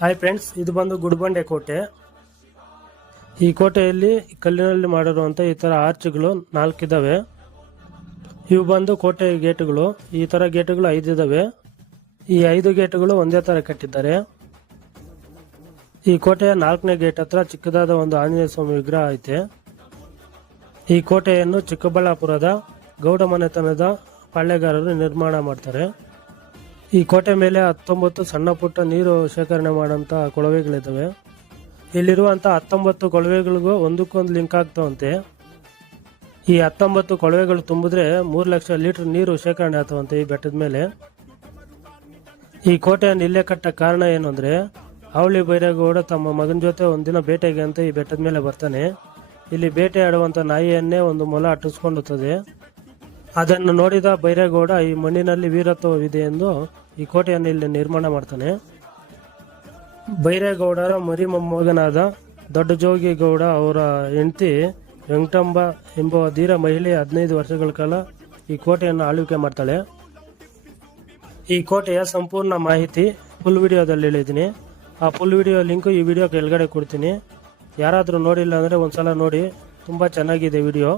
Hi friends, ಇದು ಬಂದು ಗುಡಿಬಂಡೆ ಕೋಟೆ. ಈ ಕೋಟೆಯಲ್ಲಿ ಕಲ್ಲಿನಲ್ಲಿ ಮಾಡಿರುವಂಥ ಈ ಥರ ಆರ್ಚ್ಗಳು 4 ಇದ್ದಾವೆ. ಇವು ಬಂದು ಕೋಟೆ ಗೇಟ್ಗಳು. ಈ ಥರ ಗೇಟ್ಗಳು 5 ಇದ್ದಾವೆ. ಈ 5 ಗೇಟ್ಗಳು ಒಂದೇ ಥರ ಕಟ್ಟಿದ್ದಾರೆ. ಈ ಕೋಟೆಯ 4ನೇ ಗೇಟ್ ಹತ್ರ ಚಿಕ್ಕದಾದ ಒಂದು ಆಂಜನೇಯ ಸ್ವಾಮಿ ವಿಗ್ರಹ ಐತೆ. ಈ ಕೋಟೆಯನ್ನು ಚಿಕ್ಕಬಳ್ಳಾಪುರದ ಗೌಡ ಮನೆತನದ ಪಾಳ್ಯಗಾರರು ನಿರ್ಮಾಣ ಮಾಡ್ತಾರೆ. ಈ ಕೋಟೆ ಮೇಲೆ 19 ಸಣ್ಣ ಪುಟ್ಟ ನೀರು ಶೇಖರಣೆ ಮಾಡೋಂಥ ಕೊಳವೆಗಳಿದ್ದಾವೆ. ಇಲ್ಲಿರುವಂಥ 19 ಕೊಳವೆಗಳಿಗೂ ಒಂದಕ್ಕೊಂದು ಲಿಂಕ್ ಆಗ್ತಾವಂತೆ. ಈ 19 ಕೊಳವೆಗಳು ತುಂಬಿದ್ರೆ 3 ಲಕ್ಷ ಲೀಟರ್ ನೀರು ಶೇಖರಣೆ ಆಗ್ತಾವಂತೆ ಈ ಬೆಟ್ಟದ ಮೇಲೆ. ಈ ಕೋಟೆಯನ್ನು ಇಲ್ಲೇ ಕಟ್ಟ ಕಾರಣ ಏನು ಅಂದರೆ, ಅವಳಿ ಬೈರೇಗೌಡ ತಮ್ಮ ಮಗನ ಜೊತೆ ಒಂದಿನ ಬೇಟೆಗೆ ಅಂತ ಈ ಬೆಟ್ಟದ ಮೇಲೆ ಬರ್ತಾನೆ. ಇಲ್ಲಿ ಬೇಟೆ ಆಡುವಂಥ ನಾಯಿಯನ್ನೇ ಒಂದು ಮೊಲ ಅಟ್ಟಿಸ್ಕೊಂಡುತ್ತದೆ. ಅದನ್ನು ನೋಡಿದ ಬೈರೇಗೌಡ ಈ ಮಣ್ಣಿನಲ್ಲಿ ವೀರತ್ವವಿದೆ ಎಂದು ಈ ಕೋಟೆಯನ್ನು ಇಲ್ಲಿ ನಿರ್ಮಾಣ ಮಾಡ್ತಾನೆ. ಬೈರೇಗೌಡರ ಮರಿ ಮೊಮ್ಮಗನಾದ ದೊಡ್ಡ ಜೋಗಿ ಗೌಡ ಅವರ ಹೆಂಡತಿ ವೆಂಕಟಂಬ ಎಂಬ ಧೀರ ಮಹಿಳೆ 15 ವರ್ಷಗಳ ಕಾಲ ಈ ಕೋಟೆಯನ್ನು ಆಳ್ವಿಕೆ ಮಾಡ್ತಾಳೆ. ಈ ಕೋಟೆಯ ಸಂಪೂರ್ಣ ಮಾಹಿತಿ ಫುಲ್ ವಿಡಿಯೋದಲ್ಲಿ ಹೇಳಿದ್ದೀನಿ. ಆ ಫುಲ್ ವಿಡಿಯೋ ಲಿಂಕು ಈ ವಿಡಿಯೋ ಕೆಳಗಡೆ ಕೊಡ್ತೀನಿ. ಯಾರಾದರೂ ನೋಡಿಲ್ಲ ಅಂದರೆ ಒಂದ್ಸಲ ನೋಡಿ, ತುಂಬ ಚೆನ್ನಾಗಿದೆ ವಿಡಿಯೋ.